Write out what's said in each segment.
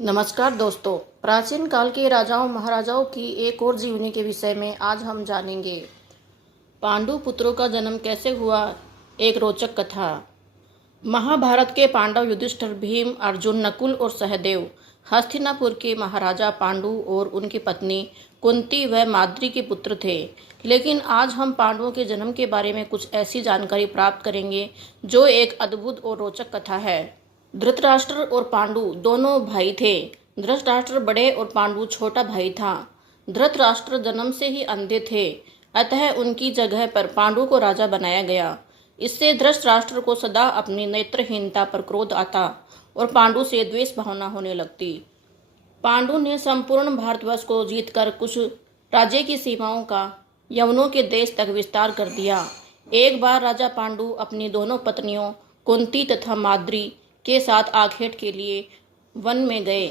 नमस्कार दोस्तों। प्राचीन काल के राजाओं महाराजाओं की एक और जीवनी के विषय में आज हम जानेंगे। पांडु पुत्रों का जन्म कैसे हुआ, एक रोचक कथा। महाभारत के पांडव युधिष्ठिर, भीम, अर्जुन, नकुल और सहदेव हस्तिनापुर के महाराजा पांडु और उनकी पत्नी कुंती व माद्री के पुत्र थे। लेकिन आज हम पांडवों के जन्म के बारे में कुछ ऐसी जानकारी प्राप्त करेंगे जो एक अद्भुत और रोचक कथा है। धृतराष्ट्र और पांडु दोनों भाई थे। धृतराष्ट्र बड़े और पांडु छोटा भाई था। धृतराष्ट्र जन्म से ही अंधे थे, अतः उनकी जगह पर पांडु को राजा बनाया गया। इससे धृतराष्ट्र को सदा अपनी नेत्रहीनता पर क्रोध आता और पांडु से द्वेष भावना होने लगती। पांडु ने संपूर्ण भारतवर्ष को जीतकर कुछ राज्य की सीमाओं का यवनों के देश तक विस्तार कर दिया। एक बार राजा पांडु अपनी दोनों पत्नियों कुंती तथा माद्री के साथ आखेट के लिए वन में गए।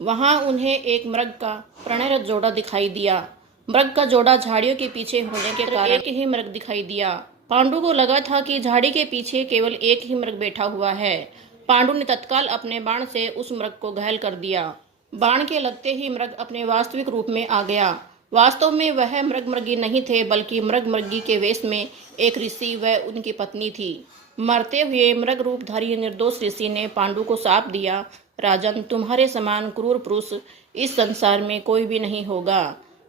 वहां उन्हें एक मृग का प्रणयरत जोड़ा दिखाई दिया। मृग का जोड़ा झाड़ियों के पीछे होने के कारण एक ही मृग दिखाई दिया। पांडु को लगा था कि झाड़ी के पीछे केवल एक ही मृग बैठा हुआ है। पांडु ने तत्काल अपने बाण से उस मृग को घायल कर दिया। बाण के लगते ही मृग अपने वास्तविक रूप में आ गया। वास्तव में वह मृग मृगी नहीं थे, बल्कि मृग मृगी के वेश में एक ऋषि व उनकी पत्नी थी। मरते हुए मृग रूपधारी निर्दोष ऋषि ने पांडु को शाप दिया, राजन, तुम्हारे समान क्रूर पुरुष इस संसार में कोई भी नहीं होगा।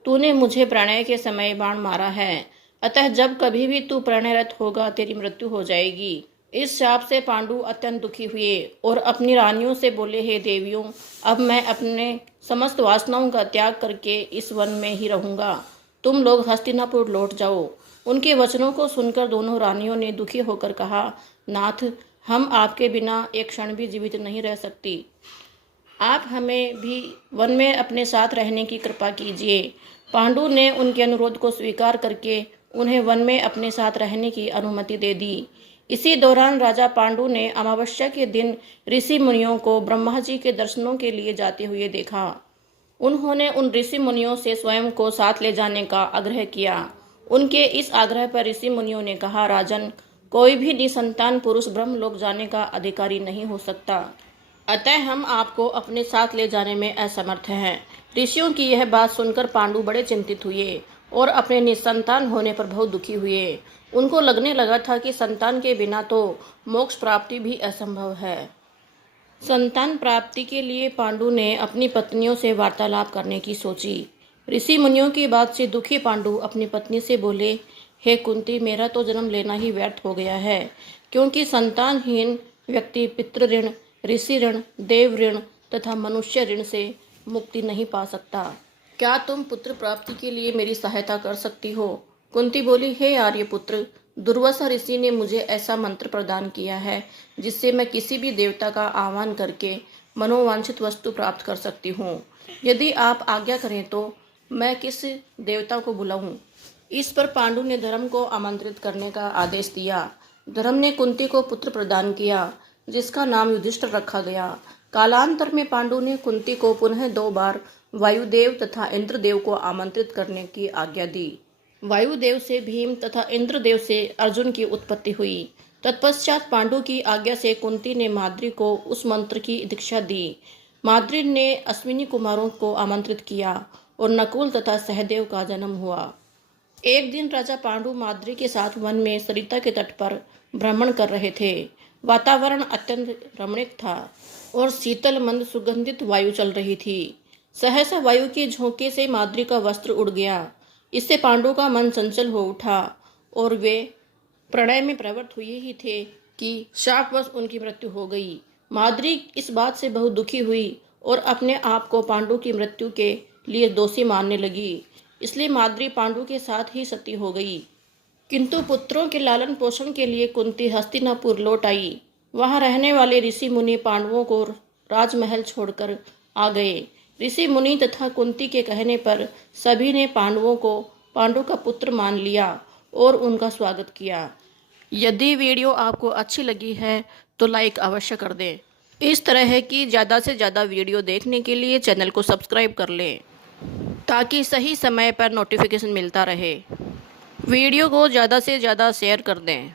तूने मुझे प्रणय के समय बाण मारा है, अतः जब कभी भी तू प्रणयरत होगा तेरी मृत्यु हो जाएगी। इस शाप से पांडु अत्यंत दुखी हुए और अपनी रानियों से बोले, हे देवियों, अब मैं अपने समस्त वासनाओं का त्याग करके इस वन में ही रहूंगा। तुम लोग हस्तिनापुर लौट जाओ। उनके वचनों को सुनकर दोनों रानियों ने दुखी होकर कहा, नाथ, हम आपके बिना एक क्षण भी जीवित नहीं रह सकती। आप हमें भी वन में अपने साथ रहने की कृपा कीजिए। पांडु ने उनके अनुरोध को स्वीकार करके उन्हें वन में अपने साथ रहने की अनुमति दे दी। इसी दौरान राजा पांडु ने अमावस्या के दिन ऋषि मुनियों को ब्रह्मा जी के दर्शनों के लिए जाते हुए देखा। उन्होंने उन ऋषि मुनियों से स्वयं को साथ ले जाने का आग्रह किया। उनके इस आग्रह पर ऋषि मुनियों ने कहा, राजन, कोई भी निसंतान पुरुष ब्रह्मलोक जाने का अधिकारी नहीं हो सकता, अतः हम आपको अपने साथ ले जाने में असमर्थ हैं। ऋषियों की यह बात सुनकर पांडु बड़े चिंतित हुए और अपने निसंतान होने पर बहुत दुखी हुए। उनको लगने लगा था कि संतान के बिना तो मोक्ष प्राप्ति भी असंभव है। संतान प्राप्ति के लिए पांडु ने अपनी पत्नियों से वार्तालाप करने की सोची। ऋषि मुनियों की बात से दुखी पांडु अपनी पत्नी से बोले, हे कुंती, मेरा तो जन्म लेना ही व्यर्थ हो गया है, क्योंकि संतानहीन व्यक्ति पितृ ऋण, ऋषि ऋण, देव ऋण तथा मनुष्य ऋण से मुक्ति नहीं पा सकता। क्या तुम पुत्र प्राप्ति के लिए मेरी सहायता कर सकती हो? कुंती बोली, हे आर्यपुत्र, दुर्वासा ऋषि ने मुझे ऐसा मंत्र प्रदान किया है जिससे मैं किसी भी देवता का आह्वान करके मनोवांछित वस्तु प्राप्त कर सकती हूँ। यदि आप आज्ञा करें तो मैं किस देवता को बुलाऊं? इस पर पांडु ने धर्म को आमंत्रित करने का आदेश दिया। धर्म ने कुंती को पुत्र प्रदान किया, जिसका नाम युधिष्ठिर रखा गया। कालांतर में पांडु ने कुंती को पुनः 2 बार वायुदेव तथा इंद्रदेव को आमंत्रित करने की आज्ञा दी। वायुदेव से भीम तथा इंद्रदेव से अर्जुन की उत्पत्ति हुई। तत्पश्चात पांडु की आज्ञा से कुंती ने माद्री को उस मंत्र की दीक्षा दी। माद्री ने अश्विनी कुमारों को आमंत्रित किया और नकुल तथा सहदेव का जन्म हुआ। एक दिन राजा पांडु माद्री के साथ वन में सरिता के तट पर भ्रमण कर रहे थे। वातावरण अत्यंत रमणीक था और शीतल मंद सुगंधित वायु चल रही थी। सहसा वायु के झोंके से माद्री का वस्त्र उड़ गया। इससे पांडु का मन चंचल हो उठा और वे प्रणय में प्रवृत्त हुए ही थे कि शापवश उनकी मृत्यु हो गई। माद्री इस बात से बहुत दुखी हुई और अपने आप को पांडु की मृत्यु के लिए दोषी मानने लगी। इसलिए माद्री पांडु के साथ ही सती हो गई। किंतु पुत्रों के लालन पोषण के लिए कुंती हस्तिनापुर लौट आई। वहां रहने वाले ऋषि मुनि पांडवों को राजमहल छोड़कर आ गए। ऋषि मुनि तथा कुंती के कहने पर सभी ने पांडवों को पांडु का पुत्र मान लिया और उनका स्वागत किया। यदि वीडियो आपको अच्छी लगी है तो लाइक अवश्य कर दें। इस तरह की ज़्यादा से ज़्यादा वीडियो देखने के लिए चैनल को सब्सक्राइब कर लें ताकि सही समय पर नोटिफिकेशन मिलता रहे। वीडियो को ज़्यादा से ज़्यादा शेयर कर दें।